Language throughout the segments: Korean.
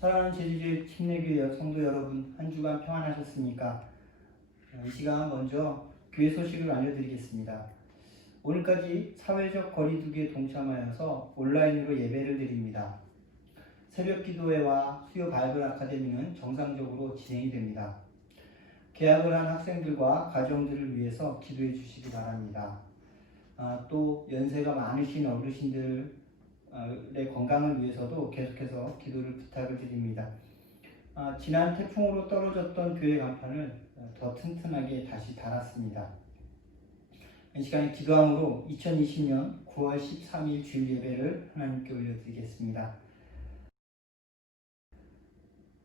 사랑하는 제주교회 침례교회 성도 여러분, 한 주간 평안하셨습니까? 이 시간 먼저 교회 소식을 알려드리겠습니다. 오늘까지 사회적 거리두기에 동참하여서 온라인으로 예배를 드립니다. 새벽 기도회와 수요 바이블 아카데미는 정상적으로 진행이 됩니다. 개학을 한 학생들과 가정들을 위해서 기도해 주시기 바랍니다. 또 연세가 많으신 어르신들 의 건강을 위해서도 계속해서 기도를 부탁을 드립니다. 지난 태풍으로 떨어졌던 교회 간판을 더 튼튼하게 다시 달았습니다. 이 시간에 기도함으로 2020년 9월 13일 주일 예배를 하나님께 올려드리겠습니다.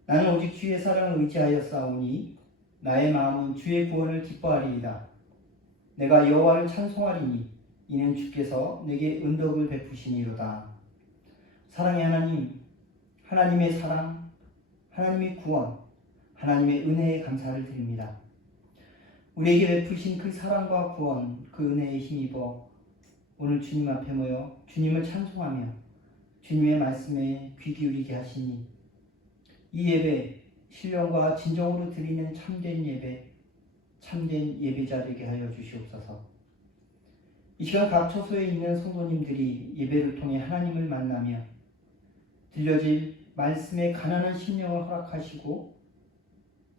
나는 오직 주의 사랑을 의지하여 싸우니 나의 마음은 주의 구원을 기뻐하리이다. 내가 여호와를 찬송하리니 이는 주께서 내게 은덕을 베푸시니로다. 사랑의 하나님, 하나님의 사랑, 하나님의 구원, 하나님의 은혜에 감사를 드립니다. 우리에게 베푸신 그 사랑과 구원, 그 은혜에 힘입어 오늘 주님 앞에 모여 주님을 찬송하며 주님의 말씀에 귀 기울이게 하시니 이 예배, 신령과 진정으로 드리는 참된 예배, 참된 예배자 되게 하여 주시옵소서. 이 시간 각 처소에 있는 성도님들이 예배를 통해 하나님을 만나며 들려질 말씀의 가난한 심령을 허락하시고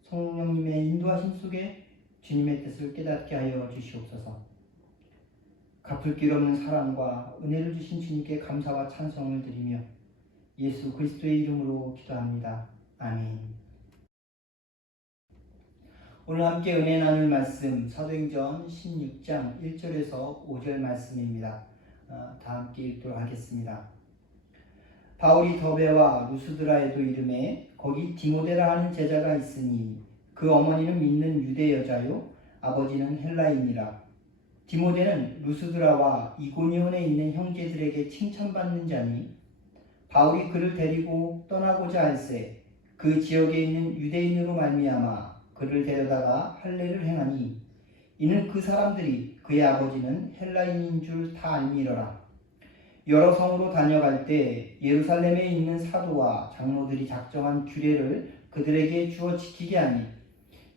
성령님의 인도하심 속에 주님의 뜻을 깨닫게 하여 주시옵소서. 갚을 길 없는 사랑과 은혜를 주신 주님께 감사와 찬송을 드리며 예수 그리스도의 이름으로 기도합니다. 아멘. 오늘 함께 은혜 나눌 말씀 사도행전 16장 1절에서 5절 말씀입니다. 다 함께 읽도록 하겠습니다. 바울이 더베와 루스드라에도 이르매 거기 디모데라 하는 제자가 있으니 그 어머니는 믿는 유대 여자요 아버지는 헬라인이라. 디모데는 루스드라와 이고니온에 있는 형제들에게 칭찬받는 자니 바울이 그를 데리고 떠나고자 할새 그 지역에 있는 유대인으로 말미암아 그를 데려다가 할례를 행하니 이는 그 사람들이 그의 아버지는 헬라인인 줄 다 알미러라. 여러 성으로 다녀갈 때 예루살렘에 있는 사도와 장로들이 작정한 규례를 그들에게 주어 지키게 하니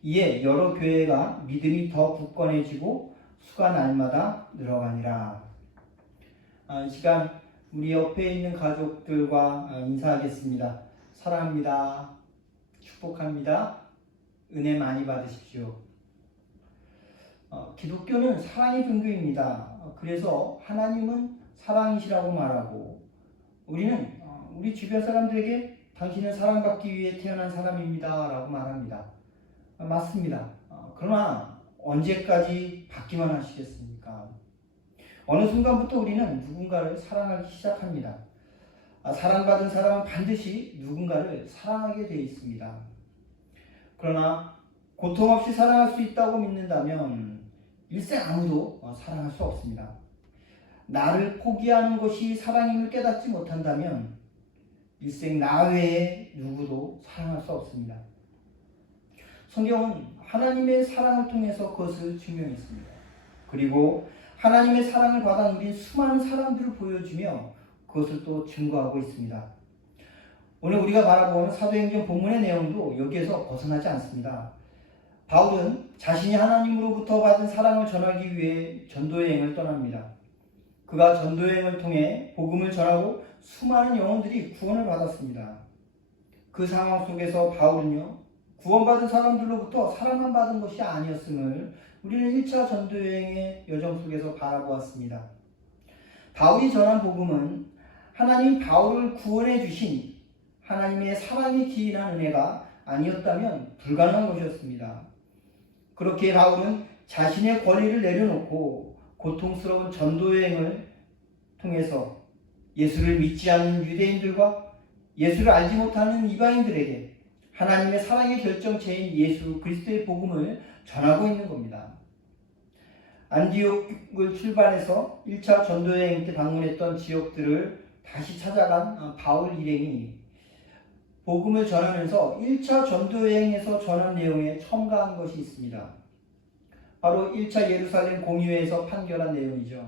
이에 여러 교회가 믿음이 더 굳건해지고 수가 날마다 늘어가니라. 이 시간 우리 옆에 있는 가족들과 인사하겠습니다. 사랑합니다. 축복합니다. 은혜 많이 받으십시오. 기독교는 사랑의 종교입니다. 그래서 하나님은 사랑이시라고 말하고 우리는 우리 주변 사람들에게 당신은 사랑받기 위해 태어난 사람입니다 라고 말합니다. 맞습니다. 그러나 언제까지 받기만 하시겠습니까? 어느 순간부터 우리는 누군가를 사랑하기 시작합니다. 사랑받은 사람은 반드시 누군가를 사랑하게 되어 있습니다. 그러나 고통 없이 사랑할 수 있다고 믿는다면 일생 아무도 사랑할 수 없습니다. 나를 포기하는 것이 사랑임을 깨닫지 못한다면 일생 나 외에 누구도 사랑할 수 없습니다. 성경은 하나님의 사랑을 통해서 그것을 증명했습니다. 그리고 하나님의 사랑을 받아 누린 수많은 사람들을 보여주며 그것을 또 증거하고 있습니다. 오늘 우리가 바라보는 사도행전 본문의 내용도 여기에서 벗어나지 않습니다. 바울은 자신이 하나님으로부터 받은 사랑을 전하기 위해 전도여행을 떠납니다. 그가 전도여행을 통해 복음을 전하고 수많은 영혼들이 구원을 받았습니다. 그 상황 속에서 바울은요, 구원받은 사람들로부터 사랑만 받은 것이 아니었음을 우리는 1차 전도여행의 여정 속에서 바라보았습니다. 바울이 전한 복음은 하나님 바울을 구원해 주신 하나님의 사랑이 기인한 은혜가 아니었다면 불가능한 것이었습니다. 그렇게 바울은 자신의 권위를 내려놓고 고통스러운 전도여행을 통해서 예수를 믿지 않는 유대인들과 예수를 알지 못하는 이방인들에게 하나님의 사랑의 결정체인 예수 그리스도의 복음을 전하고 있는 겁니다. 안디옥을 출발해서 1차 전도여행 때 방문했던 지역들을 다시 찾아간 바울 일행이 복음을 전하면서 1차 전도여행에서 전한 내용에 첨가한 것이 있습니다. 바로 1차 예루살렘 공의회에서 판결한 내용이죠.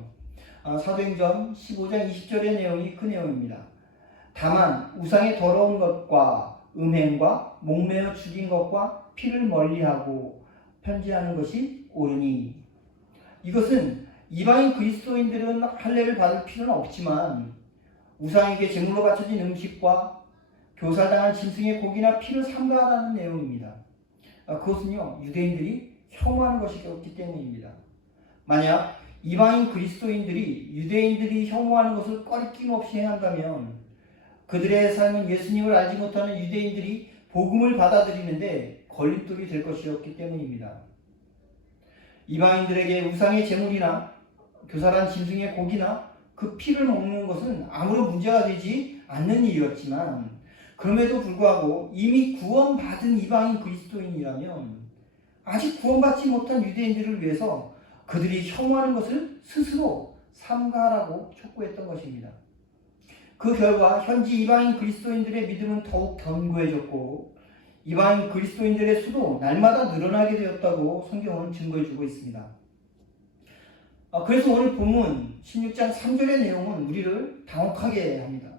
사도행전 15장 20절의 내용이 그 내용입니다. 다만 우상의 더러운 것과 음행과 목매어 죽인 것과 피를 멀리하고 편지하는 것이 옳으니. 이것은 이방인 그리스도인들은 할례를 받을 필요는 없지만 우상에게 제물로 바쳐진 음식과 교사당한 짐승의 고기나 피를 삼가하라는 내용입니다. 그것은요, 유대인들이 혐오하는 것이었기 때문입니다. 만약 이방인 그리스도인들이 유대인들이 혐오하는 것을 꺼리낌 없이 행한다면 그들의 삶은 예수님을 알지 못하는 유대인들이 복음을 받아들이는데 걸림돌이 될 것이었기 때문입니다. 이방인들에게 우상의 제물이나 교사란 짐승의 고기나 그 피를 먹는 것은 아무런 문제가 되지 않는 일이었지만 그럼에도 불구하고 이미 구원받은 이방인 그리스도인이라면 아직 구원받지 못한 유대인들을 위해서 그들이 혐오하는 것을 스스로 삼가하라고 촉구했던 것입니다. 그 결과 현지 이방인 그리스도인들의 믿음은 더욱 견고해졌고 이방인 그리스도인들의 수도 날마다 늘어나게 되었다고 성경은 증거해주고 있습니다. 그래서 오늘 본문 16장 3절의 내용은 우리를 당혹하게 합니다.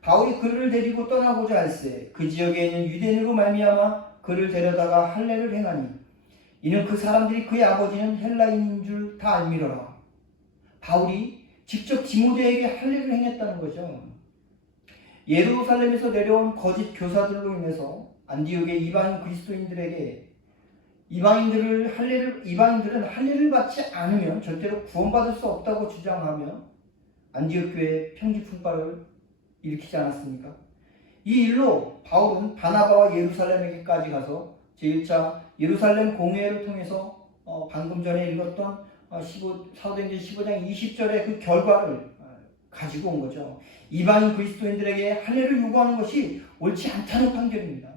바울이 그를 데리고 떠나고자 할새 그 지역에 있는 유대인으로 말미암아 그를 데려다가 할례를 행하니 이는 그 사람들이 그의 아버지는 헬라인인 줄 다 알미러라. 바울이 직접 디모데에게 할례를 행했다는 거죠. 예루살렘에서 내려온 거짓 교사들로 인해서 안디옥의 이방인 그리스도인들에게 이방인들은 할례를 받지 않으면 절대로 구원받을 수 없다고 주장하며 안디옥 교회에 평지 풍파를 일으키지 않았습니까? 이 일로 바울은 바나바와 예루살렘에게까지 가서 제1차 예루살렘 공회를 통해서 방금 전에 읽었던 사도행전 15장 20절의 그 결과를 가지고 온 거죠. 이방인 그리스도인들에게 할례를 요구하는 것이 옳지 않다는 판결입니다.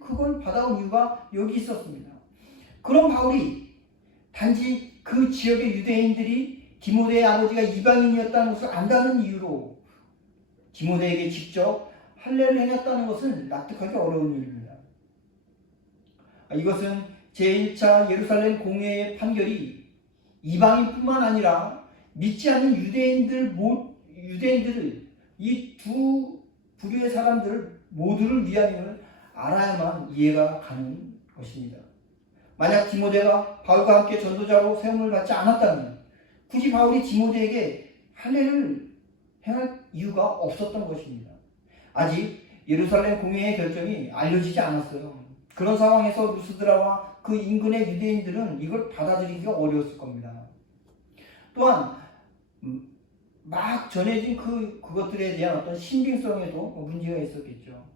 그걸 받아온 이유가 여기 있었습니다. 그럼 바울이 단지 그 지역의 유대인들이 디모데의 아버지가 이방인이었다는 것을 안다는 이유로 디모데에게 직접 할례를 행했다는 것은 납득하기 어려운 일입니다. 이것은 제1차 예루살렘 공회의 판결이 이방인뿐만 아니라 믿지 않는 유대인들을 이 두 부류의 사람들을 모두를 위함임을 알아야만 이해가 가는 것입니다. 만약 디모데가 바울과 함께 전도자로 세움을 받지 않았다면 굳이 바울이 디모데에게 할례를 행할 이유가 없었던 것입니다. 아직 예루살렘 공회의 결정이 알려지지 않았어요. 그런 상황에서 루스드라와 그 인근의 유대인들은 이걸 받아들이기가 어려웠을 겁니다. 또한 막 전해진 그것들에 대한 어떤 신빙성에도 문제가 있었겠죠.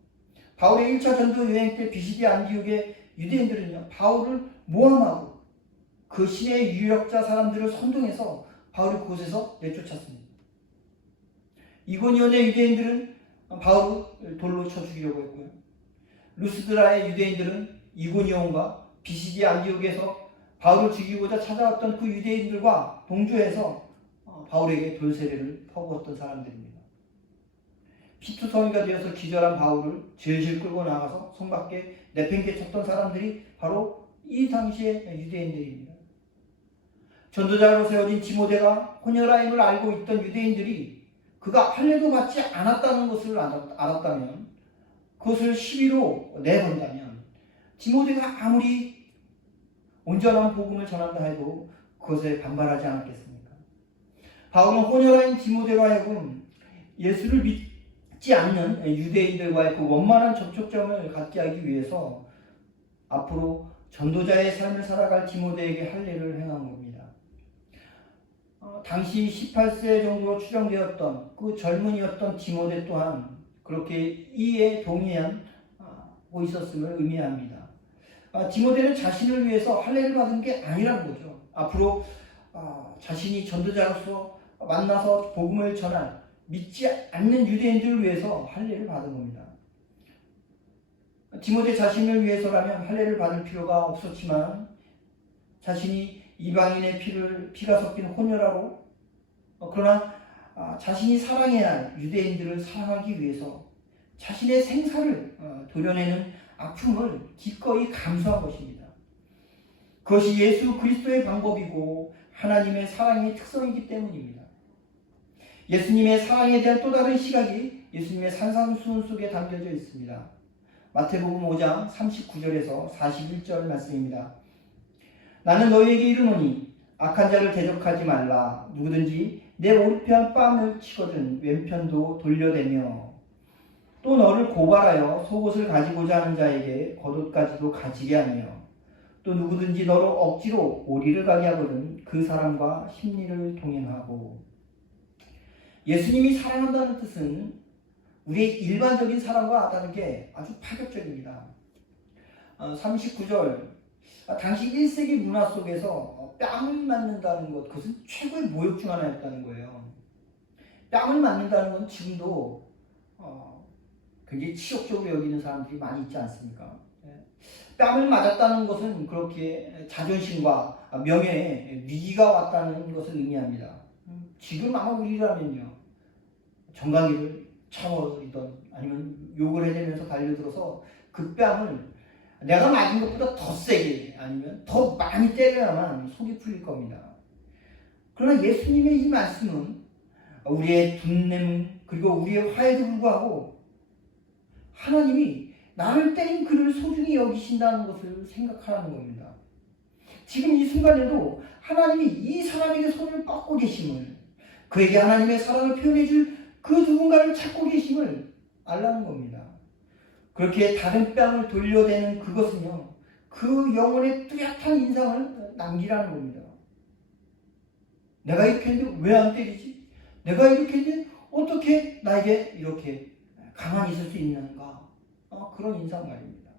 바울의 1차 전도 여행 때 비시디 안디옥의 유대인들은요, 바울을 모함하고 그 신의 유력자 사람들을 선동해서 바울을 그곳에서 내쫓았습니다. 이고니온의 유대인들은 바울을 돌로 쳐 죽이려고 했고요. 루스드라의 유대인들은 이고니온과 비시디 안디옥에서 바울을 죽이고자 찾아왔던 그 유대인들과 동조해서 바울에게 돌세례를 퍼부었던 사람들입니다. 피투성이가 되어서 기절한 바울을 질질 끌고 나가서 성 밖에 내팽개쳤던 사람들이 바로 이 당시의 유대인들입니다. 전도자로 세워진 디모데가 혼혈아임을 알고 있던 유대인들이 그가 할례도 받지 않았다는 것을 알았다면 그것을 시비로 내본다면 디모데가 아무리 온전한 복음을 전한다 해도 그것에 반발하지 않았겠습니까? 바울은 혼혈아인 디모데로 하여금 예수를 믿지 않는 유대인들과의 그 원만한 접촉점을 갖게 하기 위해서 앞으로 전도자의 삶을 살아갈 디모데에게 할례를 행한 겁니다. 당시 18세 정도로 추정되었던 그 젊은이였던 디모데 또한 그렇게 이에 동의하고 있었음을 의미합니다. 디모데는 자신을 위해서 할례를 받은 게 아니라는 거죠. 앞으로 자신이 전도자로서 만나서 복음을 전할 믿지 않는 유대인들을 위해서 할례를 받은 겁니다. 디모데 자신을 위해서라면 할례를 받을 필요가 없었지만 자신이 이방인의 피가 섞인 혼혈아로 그러나 자신이 사랑해야 할 유대인들을 사랑하기 위해서 자신의 생사를 도려내는 아픔을 기꺼이 감수한 것입니다. 그것이 예수 그리스도의 방법이고 하나님의 사랑의 특성이기 때문입니다. 예수님의 사랑에 대한 또 다른 시각이 예수님의 산상수훈 속에 담겨져 있습니다. 마태복음 5장 39절에서 41절 말씀입니다. 나는 너희에게 이르노니 악한 자를 대적하지 말라. 누구든지 내 오른편 뺨을 치거든 왼편도 돌려대며 또 너를 고발하여 속옷을 가지고자 하는 자에게 겉옷까지도 가지게 하며 또 누구든지 너로 억지로 오리를 가게 하거든 그 사람과 심리를 동행하고. 예수님이 사랑한다는 뜻은 우리의 일반적인 사랑과 다르게 아주 파격적입니다. 39절 당시 1세기 문화 속에서 뺨을 맞는다는 것, 그것은 최고의 모욕 중 하나였다는 거예요. 뺨을 맞는다는 건 지금도 굉장히 치욕적으로 여기는 사람들이 많이 있지 않습니까? 뺨을 맞았다는 것은 그렇게 자존심과 명예에 위기가 왔다는 것을 의미합니다. 지금 아마 우리라면요, 정강이를 쳐버리던 아니면 욕을 해대면서 달려들어서 그 뺨을 내가 맞은 것보다 더 세게 아니면 더 많이 때려야만 속이 풀릴 겁니다. 그러나 예수님의 이 말씀은 우리의 분냄 그리고 우리의 화에도 불구하고 하나님이 나를 때린 그를 소중히 여기신다는 것을 생각하라는 겁니다. 지금 이 순간에도 하나님이 이 사람에게 손을 뻗고 계심을, 그에게 하나님의 사랑을 표현해 줄 그 누군가를 찾고 계심을 알라는 겁니다. 그렇게 다른 뺨을 돌려대는 그것은요, 그 영혼의 뚜렷한 인상을 남기라는 겁니다. 내가 이렇게 했는데 왜 안 때리지? 내가 이렇게 했는데 어떻게 나에게 이렇게 가만히 있을 수 있는가? 그런 인상 말입니다.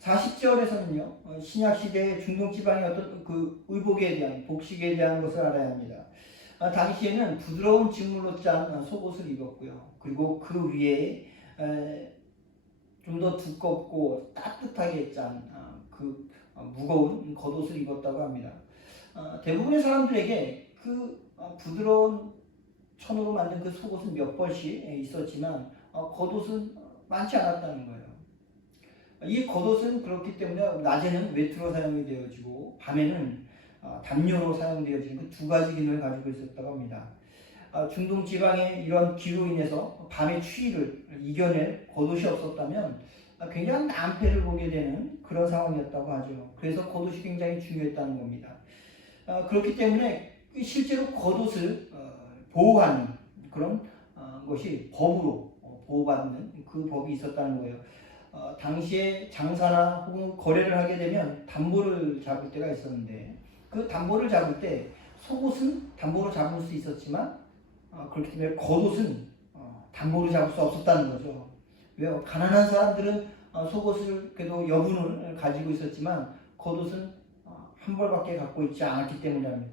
40절에서는요, 신약시대의 중동지방의 어떤 그 의복에 대한, 복식에 대한 것을 알아야 합니다. 당시에는 부드러운 직물로 짠 속옷을 입었고요. 그리고 그 위에 좀 더 두껍고 따뜻하게 짠 그 무거운 겉옷을 입었다고 합니다. 대부분의 사람들에게 그 부드러운 천으로 만든 그 속옷은 몇 벌씩 있었지만 겉옷은 많지 않았다는 거예요. 이 겉옷은 그렇기 때문에 낮에는 외투로 사용이 되어지고 밤에는 담요로 사용되어지는 그 두 가지 기능을 가지고 있었다고 합니다. 중동 지방의 이런 기후로 인해서 밤의 추위를 이겨낼 겉옷이 없었다면 굉장한 난패를 보게 되는 그런 상황이었다고 하죠. 그래서 겉옷이 굉장히 중요했다는 겁니다. 그렇기 때문에 실제로 겉옷을 보호하는 그런 것이 법으로 보호받는 그 법이 있었다는 거예요. 당시에 장사나 혹은 거래를 하게 되면 담보를 잡을 때가 있었는데 그 담보를 잡을 때 속옷은 담보로 잡을 수 있었지만 그렇기 때문에 겉옷은 담보로 잡을 수 없었다는 거죠. 왜요? 가난한 사람들은 속옷을 그래도 여분을 가지고 있었지만 겉옷은 한 벌밖에 갖고 있지 않았기 때문입니다.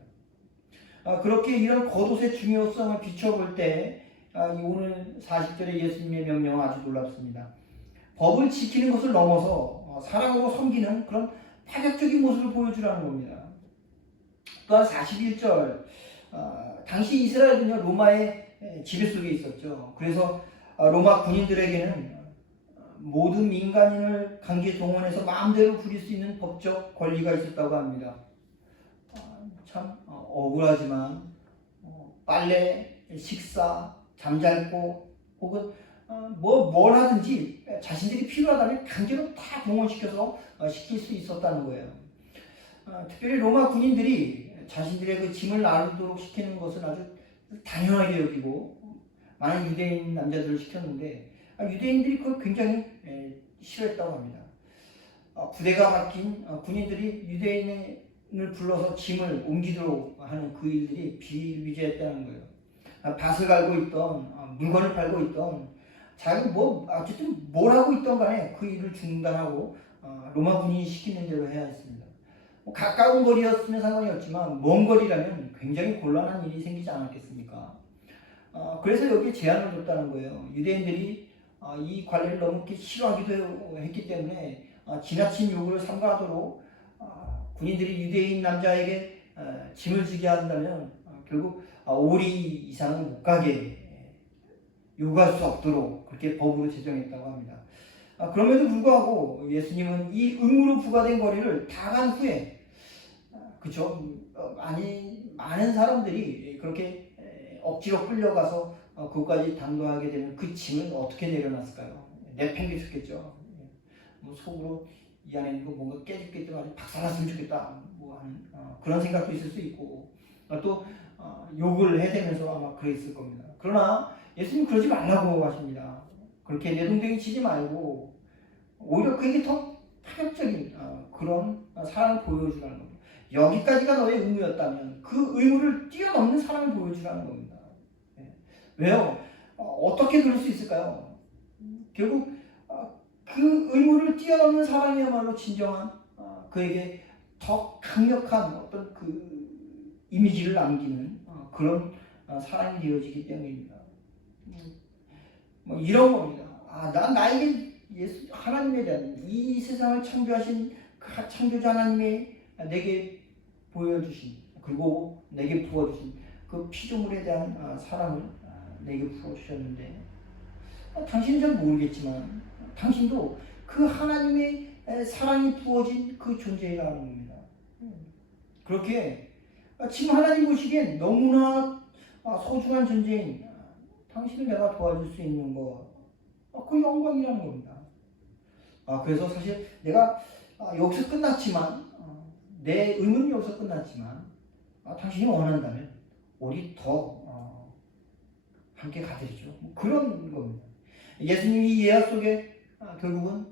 그렇게 이런 겉옷의 중요성을 비춰볼 때 오늘 40절의 예수님의 명령은 아주 놀랍습니다. 법을 지키는 것을 넘어서 사랑으로 섬기는 그런 파격적인 모습을 보여주라는 겁니다. 또한 41절 당시 이스라엘은요 로마의 지배 속에 있었죠. 그래서 로마 군인들에게는 모든 민간인을 강제 동원해서 마음대로 부릴 수 있는 법적 권리가 있었다고 합니다. 참 억울하지만 빨래, 식사, 잠잘고 혹은 뭘 하든지 자신들이 필요하다면 강제로 다 동원시켜서 시킬 수 있었다는 거예요. 특별히 로마 군인들이 자신들의 그 짐을 나르도록 시키는 것은 아주 당연하게 여기고 많은 유대인 남자들을 시켰는데 유대인들이 그걸 굉장히 싫어했다고 합니다. 부대가 바뀐 군인들이 유대인을 불러서 짐을 옮기도록 하는 그 일들이 비일비재했다는 거예요. 밭을 갈고 있던 물건을 팔고 있던 자기 어쨌든 뭘 하고 있던 간에 그 일을 중단하고 로마 군인이 시키는 대로 해야 했습니다. 가까운 거리였으면 상관이 없지만 먼 거리라면 굉장히 곤란한 일이 생기지 않았겠습니까? 그래서 여기에 제한을 뒀다는 거예요. 유대인들이 이 관례를 너무 싫어하기도 했기 때문에 지나친 요구를 삼가하도록 군인들이 유대인 남자에게 짐을 지게 한다면 결국 오리 이상은 못 가게 요구할 수 없도록 그렇게 법으로 제정했다고 합니다. 그럼에도 불구하고 예수님은 이 의무로 부과된 거리를 다 간 후에 그렇죠? 많은 사람들이 그렇게 억지로 끌려가서 그것까지 당도하게 되면 그 짐을 어떻게 내려놨을까요? 내팽개쳤겠죠. 뭐 속으로 이 안에 있는 거 뭔가 깨졌겠지, 아주 박살났으면 좋겠다, 뭐 하는 그런 생각도 있을 수 있고, 또 욕을 해대면서 아마 그랬을 겁니다. 그러나 예수님 그러지 말라고 하십니다. 그렇게 내동댕이 치지 말고 오히려 그에게 더 파격적인 그런 사랑을 보여주라는 겁니다. 여기까지가 너의 의무였다면 그 의무를 뛰어넘는 사랑을 보여주라는 겁니다. 왜요? 어떻게 그럴 수 있을까요? 결국 그 의무를 뛰어넘는 사랑이야말로 진정한 그에게 더 강력한 어떤 그 이미지를 남기는 그런 사랑이 되어지기 때문입니다. 뭐 이런 겁니다. 나에게 예수 하나님에 대한 이 세상을 창조하신 그 창조자 하나님의 내게 보여주신, 그리고 내게 부어주신 그 피조물에 대한 사랑을 내게 부어주셨는데, 당신은 잘 모르겠지만 당신도 그 하나님의 사랑이 부어진 그 존재라는 겁니다. 그렇게 지금 하나님 보시기엔 너무나 소중한 존재인 당신을 내가 도와줄 수 있는 것, 그 영광이라는 겁니다. 그래서 사실 내가 여기서 끝났지만, 내 의문은 여기서 끝났지만, 당신이 원한다면 우리 더 함께 가드리죠. 뭐 그런 겁니다. 예수님이 이 예화 속에 결국은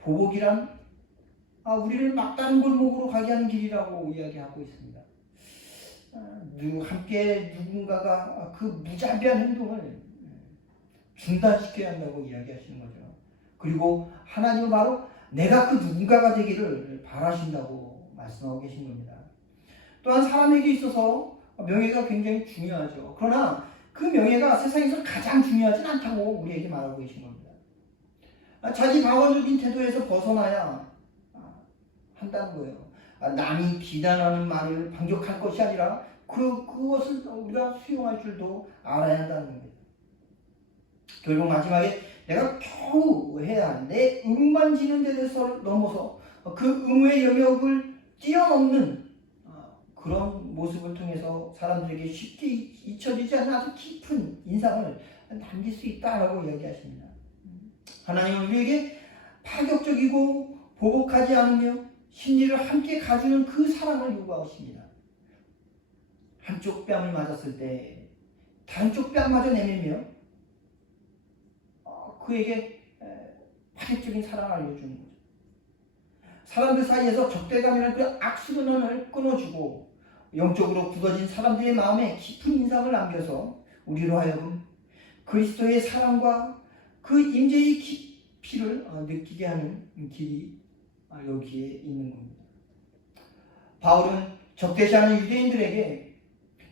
보복이란 우리를 막다른 골목으로 가게 하는 길이라고 이야기하고 있습니다. 함께 누군가가 그 무자비한 행동을 중단시켜야 한다고 이야기하시는 거죠. 그리고 하나님은 바로 내가 그 누군가가 되기를 바라신다고 말씀하고 계신 겁니다. 또한 사람에게 있어서 명예가 굉장히 중요하죠. 그러나 그 명예가 세상에서 가장 중요하진 않다고 우리에게 말하고 계신 겁니다. 자기 방어적인 태도에서 벗어나야 한다는 거예요. 남이 비난하는 말을 반격할 것이 아니라 그것을 우리가 수용할 줄도 알아야 한다는 겁니다. 결국 마지막에 내가 겨우 해야 할 내 의무만 지는 데서 넘어서 그 의무의 영역을 뛰어넘는 그런 모습을 통해서 사람들에게 쉽게 잊혀지지 않는 아주 깊은 인상을 남길 수 있다라고 이야기하십니다. 하나님은 우리에게 파격적이고 보복하지 않으며 심리를 함께 가주는 그 사랑을 요구하십니다. 한쪽 뺨을 맞았을 때 한쪽 뺨마저 내밀며 그에게 파격적인 사랑을 알려주는 거죠. 사람들 사이에서 적대감이라는 그 악순환을 끊어주고 영적으로 굳어진 사람들의 마음에 깊은 인상을 남겨서 우리로 하여금 그리스도의 사랑과 그 임재의 깊이를 느끼게 하는 길이 여기에 있는 겁니다. 바울은 적대시하는 유대인들에게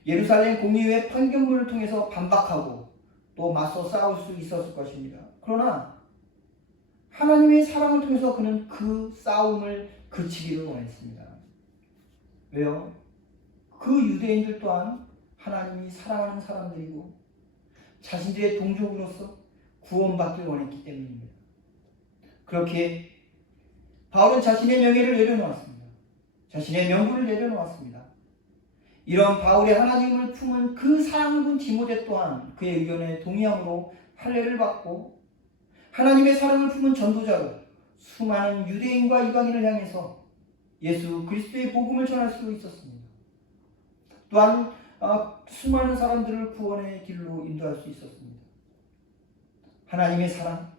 예루살렘 공의회 판결문을 통해서 반박하고 또 맞서 싸울 수 있었을 것입니다. 그러나 하나님의 사랑을 통해서 그는 그 싸움을 그치기를 원했습니다. 왜요? 그 유대인들 또한 하나님이 사랑하는 사람들이고 자신들의 동족으로서 구원받길 원했기 때문입니다. 그렇게 바울은 자신의 명예를 내려놓았습니다. 자신의 명분을 내려놓았습니다. 이런 바울의 하나님을 품은 그 사랑을 본 디모데 또한 그의 의견에 동의함으로 할례를 받고 하나님의 사랑을 품은 전도자로 수많은 유대인과 이방인을 향해서 예수 그리스도의 복음을 전할 수 있었습니다. 또한 수많은 사람들을 구원의 길로 인도할 수 있었습니다. 하나님의 사랑,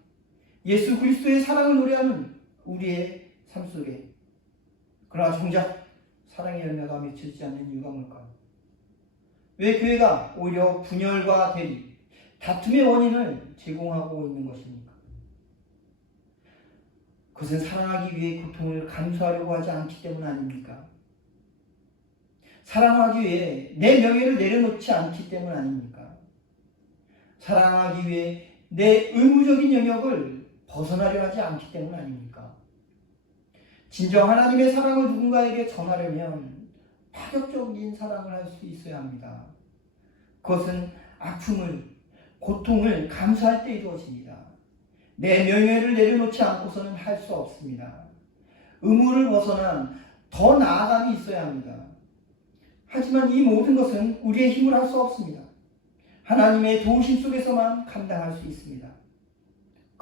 예수 그리스도의 사랑을 노래하는 우리의 삶 속에 그러나 정작 사랑의 열매가 맺혀지지 않는 이유가 뭘까요? 왜 교회가 오히려 분열과 대립, 다툼의 원인을 제공하고 있는 것입니까? 그것은 사랑하기 위해 고통을 감수하려고 하지 않기 때문 아닙니까? 사랑하기 위해 내 명예를 내려놓지 않기 때문 아닙니까? 사랑하기 위해 내 의무적인 영역을 벗어나려 하지 않기 때문 아닙니까? 진정 하나님의 사랑을 누군가에게 전하려면 파격적인 사랑을 할 수 있어야 합니다. 그것은 아픔을, 고통을 감수할 때 이루어집니다. 내 명예를 내려놓지 않고서는 할 수 없습니다. 의무를 벗어난 더 나아감이 있어야 합니다. 하지만 이 모든 것은 우리의 힘을 할 수 없습니다. 하나님의 도우심 속에서만 감당할 수 있습니다.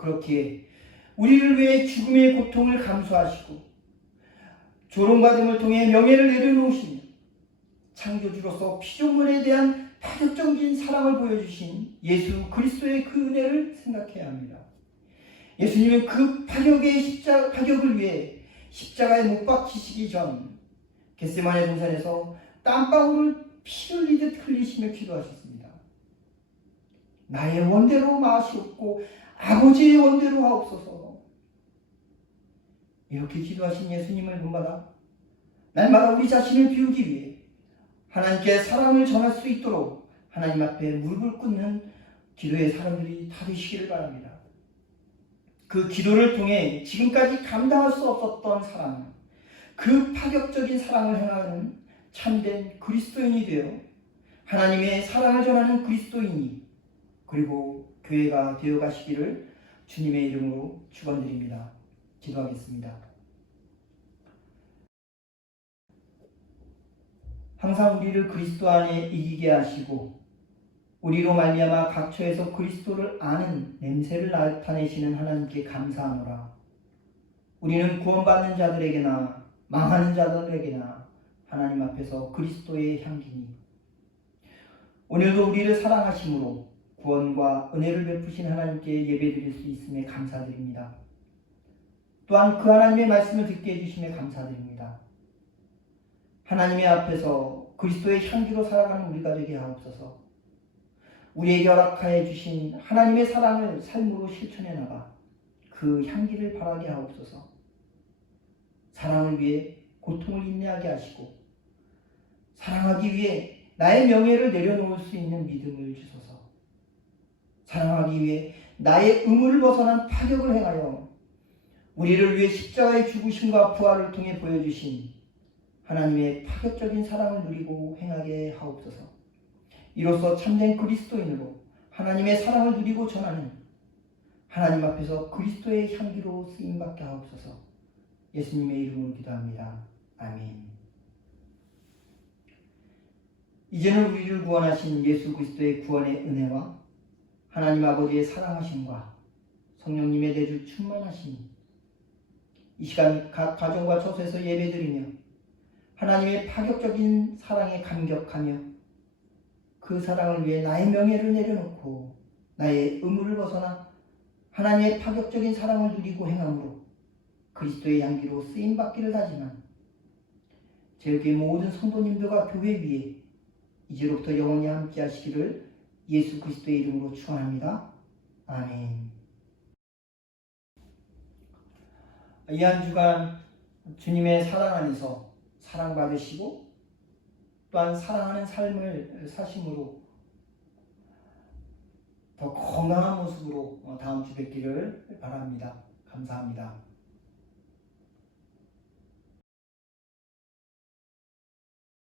그렇기에 우리를 위해 죽음의 고통을 감수하시고 조롱받음을 통해 명예를 내려놓으시며 창조주로서 피조물에 대한 파격적인 사랑을 보여주신 예수 그리스도의 그 은혜를 생각해야 합니다. 예수님은 그 파격을 위해 십자가에 못 박히시기 전 겟세마네 동산에서 땀방울을 피 흘리듯 흘리시며 기도하셨습니다. 나의 원대로 마시옵고 아버지의 원대로 하옵소서. 이렇게 기도하신 예수님을 본받아 날마다 우리 자신을 비우기 위해 하나님께 사랑을 전할 수 있도록 하나님 앞에 무릎을 꿇는 기도의 사람들이 다 되시기를 바랍니다. 그 기도를 통해 지금까지 감당할 수 없었던 사랑, 그 파격적인 사랑을 행하는 참된 그리스도인이 되어 하나님의 사랑을 전하는 그리스도인이 그리고 교회가 되어 가시기를 주님의 이름으로 축원드립니다. 기도하겠습니다. 항상 우리를 그리스도 안에 이기게 하시고 우리로 말미암아 각처에서 그리스도를 아는 냄새를 나타내시는 하나님께 감사하노라. 우리는 구원받는 자들에게나 망하는 자들에게나 하나님 앞에서 그리스도의 향기니 오늘도 우리를 사랑하심으로 구원과 은혜를 베푸신 하나님께 예배드릴 수 있음에 감사드립니다. 또한 그 하나님의 말씀을 듣게 해주심에 감사드립니다. 하나님의 앞에서 그리스도의 향기로 살아가는 우리가 되게 하옵소서. 우리에게 허락하여 주신 하나님의 사랑을 삶으로 실천해 나가 그 향기를 바라게 하옵소서. 사랑을 위해 고통을 인내하게 하시고 사랑하기 위해 나의 명예를 내려놓을 수 있는 믿음을 주소서. 사랑하기 위해 나의 의무를 벗어난 파격을 행하여 우리를 위해 십자가의 죽으심과 부활을 통해 보여주신 하나님의 파격적인 사랑을 누리고 행하게 하옵소서. 이로써 참된 그리스도인으로 하나님의 사랑을 누리고 전하는 하나님 앞에서 그리스도의 향기로 쓰임받게 하옵소서. 예수님의 이름으로 기도합니다. 아멘. 이제는 우리를 구원하신 예수 그리스도의 구원의 은혜와 하나님 아버지의 사랑하심과 성령님의 내주 충만하심이 이 시간 각 가정과 처소에서 예배드리며 하나님의 파격적인 사랑에 감격하며 그 사랑을 위해 나의 명예를 내려놓고 나의 의무를 벗어나 하나님의 파격적인 사랑을 누리고 행함으로 그리스도의 향기로 쓰임받기를 다짐한 제일교회 모든 성도님들과 교회 위에 이제로부터 영원히 함께 하시기를 예수 그리스도의 이름으로 축원합니다. 아멘. 이 한 주간 주님의 사랑 안에서 사랑받으시고 또한 사랑하는 삶을 사심으로 더 건강한 모습으로 다음 주 뵙기를 바랍니다. 감사합니다.